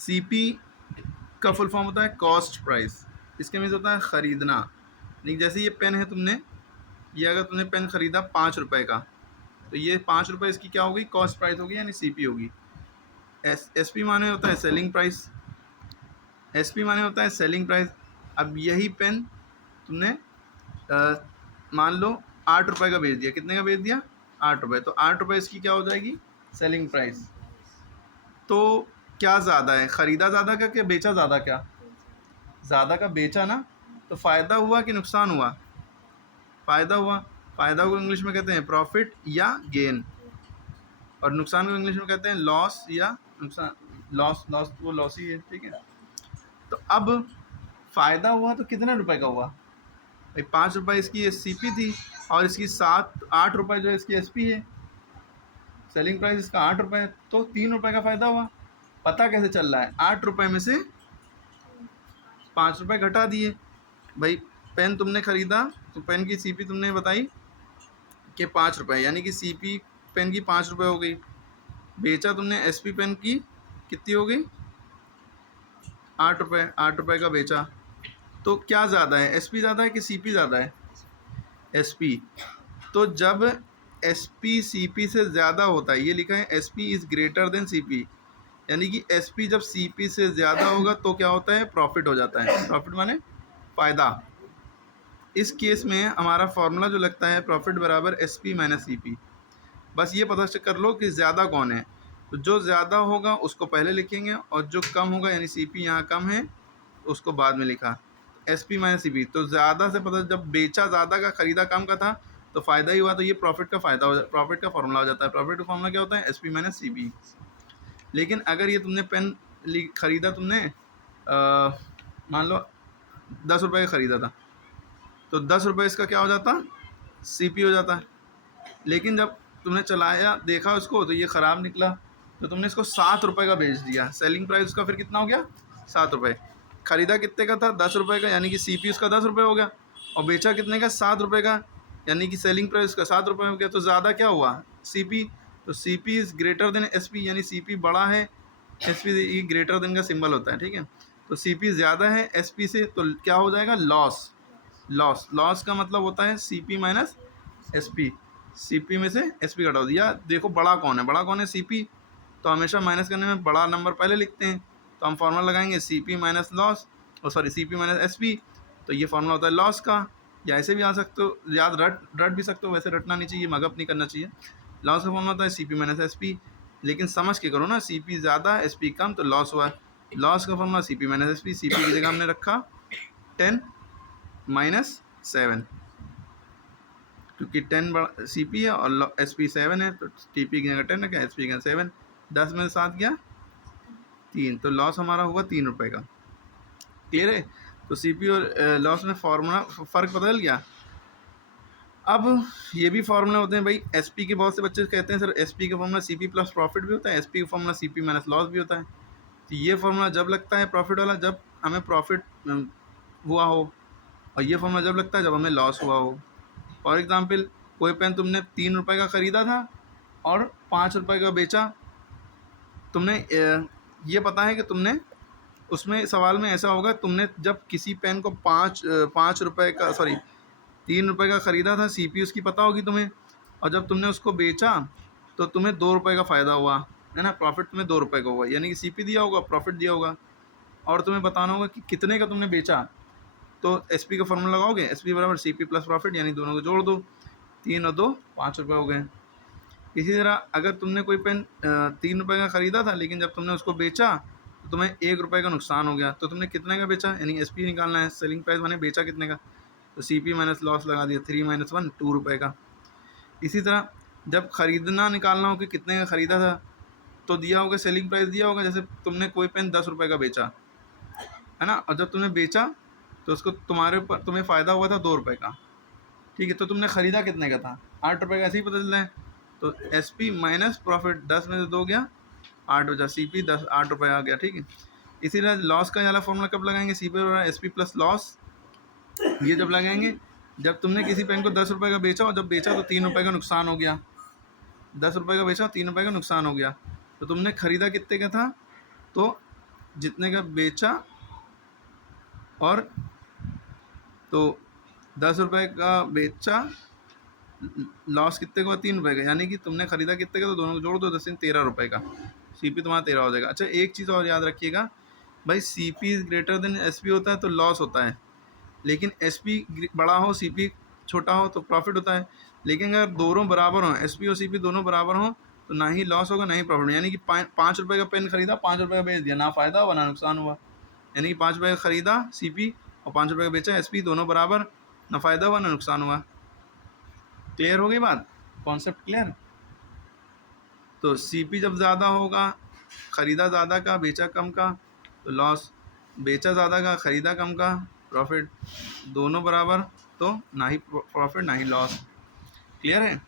CP का full form होता है कॉस्ट प्राइस। इसके मीन्स होता है ख़रीदना। नहीं, जैसे ये पेन है, ये अगर तुमने पेन ख़रीदा 5 रुपये का, तो ये 5 रुपये इसकी क्या होगी, कॉस्ट प्राइस होगी, यानी सीपी होगी। एसपी माने होता है सेलिंग प्राइस। एसपी माने होता है सेलिंग प्राइस। अब यही पेन तुमने मान लो 8 रुपये का बेच दिया। कितने का बेच दिया? 8 रुपये। तो 8 रुपये इसकी क्या हो जाएगी, सेलिंग प्राइस। तो क्या ज़्यादा है, ख़रीदा ज़्यादा का क्या बेचा ज़्यादा? क्या ज़्यादा का बेचा ना, तो फ़ायदा हुआ कि नुकसान हुआ? फ़ायदा हुआ। फ़ायदा को इंग्लिश में कहते हैं प्रॉफिट या गेन, और नुकसान को इंग्लिश में कहते हैं लॉस या नुकसान। लॉस लॉस वो लॉस ही है, ठीक है। तो अब फ़ायदा हुआ तो कितने रुपए का हुआ भाई? 5 रुपये इसकी सीपी थी, और इसकी 8 रुपये जो है इसकी एसपी है। सेलिंग प्राइस इसका 8 रुपये, तो 3 रुपये का फ़ायदा हुआ। पता कैसे चल रहा है? 8 रुपये में से 5 रुपये घटा दिए। भाई पेन तुमने ख़रीदा, तो पेन की सीपी तुमने बताई कि 5 रुपये, यानी कि सीपी पेन की 5 रुपये हो गई। बेचा तुमने एसपी पेन की, कितनी हो गई? 8 रुपये। 8 रुपये का बेचा। तो क्या ज़्यादा है, एसपी ज़्यादा है कि सीपी ज़्यादा है? एसपी। तो जब एसपी सीपी से ज़्यादा होता है, ये लिखा है SP is greater than CP, यानी कि एसपी जब सीपी से ज़्यादा होगा तो क्या होता है, प्रॉफिट हो जाता है। प्रॉफिट माने फ़ायदा। इस केस में हमारा फॉर्मूला जो लगता है, प्रॉफिट बराबर एसपी माइनस सीपी। बस ये पता कर लो कि ज़्यादा कौन है। तो जो ज़्यादा होगा उसको पहले लिखेंगे, और जो कम होगा यानी सीपी यहाँ कम है उसको बाद में लिखा। एसपी माइनस सीपी, तो ज़्यादा से पता, जब बेचा ज़्यादा का, ख़रीदा कम का था, तो फ़ायदा ही हुआ, तो ये प्रॉफिट का फ़ायदा हो जाता, प्रॉफिट का फॉर्मूला हो जाता है। प्रॉफिट का फॉर्मूला क्या होता है? SP minus CP. लेकिन अगर ये तुमने पेन ख़रीदा, तुमने मान लो 10 रुपये का ख़रीदा था, तो 10 रुपये इसका क्या हो जाता? सीपी हो जाता है। लेकिन जब तुमने चलाया, देखा उसको, तो ये ख़राब निकला, तो तुमने इसको 7 रुपये का बेच दिया। सेलिंग प्राइस उसका फिर कितना हो गया? 7 रुपये। ख़रीदा कितने का था? 10 रुपये का, यानी कि सीपी उसका 10 रुपये हो गया, और बेचा कितने का? 7 रुपये का, यानी कि सेलिंग प्राइस उसका 7 रुपये हो गया। तो ज़्यादा क्या हुआ? सीपी। तो CP is greater than SP, यानी सीपी बड़ा है, एसपी ग्रेटर देन का सिंबल होता है, ठीक है। तो सीपी ज़्यादा है एसपी से, तो क्या हो जाएगा? लॉस। लॉस। लॉस का मतलब होता है सीपी माइनस एसपी। सीपी में से एसपी घटा दिया। देखो बड़ा कौन है? बड़ा कौन है? सीपी। तो हमेशा माइनस करने में बड़ा नंबर पहले लिखते हैं, तो हम फार्मूला लगाएंगे सीपी माइनस लॉस, और सॉरी सीपी माइनस एसपी। तो ये फार्मूला होता है लॉस का। या ऐसे भी आ सकते हो, याद रट भी सकते हो, वैसे रटना नहीं चाहिए, मगअप नहीं करना चाहिए। लॉस का फार्मूला होता है सीपी माइनस एसपी, लेकिन समझ के करो ना, सीपी ज़्यादा एसपी कम, तो लॉस हुआ। लॉस का formula CP minus SP. CP की जगह हमने रखा 10 माइनस 7, क्योंकि 10 बड़ा सीपी है और एसपी 7 है, तो टीपी की जगह 10 रखा, एसपी की जगह 7। 10 में 7 गया 3, तो लॉस हमारा हुआ 3 रुपये का। क्लियर है? तो सीपी और लॉस में फार्मूला फ़र्क बदल गया। अब ये भी फार्मूला होते हैं भाई, एसपी के बहुत से बच्चे कहते हैं सर एसपी का फार्मूला सीपी प्लस प्रॉफिट भी होता है, एसपी का फार्मूला सीपी माइनस लॉस भी होता है। तो ये फार्मूला जब लगता है प्रॉफिट वाला, जब हमें प्रॉफिट हुआ हो, और ये फार्मूला जब लगता है जब हमें लॉस हुआ हो। फॉर एग्ज़ाम्पल, कोई पेन तुमने 3 रुपये का ख़रीदा था और 5 रुपये का बेचा। तुमने ये पता है कि तुमने उसमें सवाल में ऐसा होगा, तुमने जब किसी पेन को 5 रुपये का, सॉरी 3 रुपये का ख़रीदा था, सीपी उसकी पता होगी तुम्हें, और जब तुमने उसको बेचा तो तुम्हें 2 रुपये का फ़ायदा हुआ, है ना। प्रॉफिट तुम्हें 2 रुपये का हुआ, यानी कि सीपी दिया होगा, प्रॉफिट दिया होगा, और तुम्हें बताना होगा कि कितने का तुमने बेचा। तो एसपी का फॉर्मूला लगाओगे, एसपी बराबर सीपी प्लस प्रॉफिट, यानी दोनों को जोड़ दो, 3 और 2 5 रुपये हो गए। इसी तरह अगर तुमने कोई पेन 3 रुपये का ख़रीदा था, लेकिन जब तुमने उसको बेचा तो तुम्हें 1 रुपये का नुकसान हो गया, तो तुमने कितने का बेचा, यानी एसपी निकालना है, सेलिंग प्राइस माने बेचा कितने का, तो सीपी माइनस लॉस लगा दिया, 3 माइनस 1 2 रुपये का। इसी तरह जब ख़रीदना निकालना हो कि कितने का ख़रीदा था, तो दिया होगा सेलिंग प्राइस दिया होगा, जैसे तुमने कोई पेन 10 रुपये का बेचा, है ना, और जब तुमने बेचा तो उसको तुम्हारे ऊपर तुम्हें फ़ायदा हुआ था 2 रुपये का, ठीक है। तो तुमने ख़रीदा कितने का था? 8 रुपये का, ऐसे ही पता चल रहा है। तो एसपी माइनस प्रॉफिट, 10 में से 2 गया 8 बचा, सीपी 8 रुपये आ गया, ठीक है। इसी तरह लॉस का वाला फॉर्मूला कब लगाएंगे? सीपी और एसपी प्लस लॉस। ये जब लगाएंगे जब तुमने किसी पेन को 10 रुपये का बेचा, और जब बेचा तो 3 रुपये का नुकसान हो गया। 10 रुपये का बेचा, 3 रुपये का नुकसान हो गया, तो तुमने ख़रीदा कितने का था? तो जितने का बेचा और तो 10 रुपये का बेचा, लॉस कितने का हुआ 3 रुपये का, यानी कि तुमने खरीदा कितने का, तो दोनों को जोड़ दो 10 13 रुपये का, सीपी तुम्हारा 13 हो जाएगा। अच्छा एक चीज़ और याद रखिएगा भाई, CP is greater than SP होता है तो लॉस होता है, लेकिन एसपी बड़ा हो सीपी छोटा हो तो प्रॉफिट होता है। लेकिन अगर दोनों बराबर हों, एसपी और सीपी दोनों बराबर हों तो ना ही लॉस होगा ना ही प्रॉफिट। यानी कि 5 रुपये का पेन खरीदा, 5 रुपये का बेच दिया, ना फ़ायदा हुआ ना नुकसान हुआ। यानी कि 5 रुपये का खरीदा सीपी और 5 रुपये का बेचा एसपी, दोनों बराबर, ना फ़ायदा हुआ ना नुकसान हुआ। क्लियर हो गई बात, कॉन्सेप्ट क्लियर। तो सीपी जब ज़्यादा होगा, ख़रीदा ज़्यादा का बेचा कम का तो लॉस, बेचा ज़्यादा का ख़रीदा कम का प्रॉफिट, दोनों बराबर तो ना ही प्रॉफिट ना ही लॉस। क्लियर है।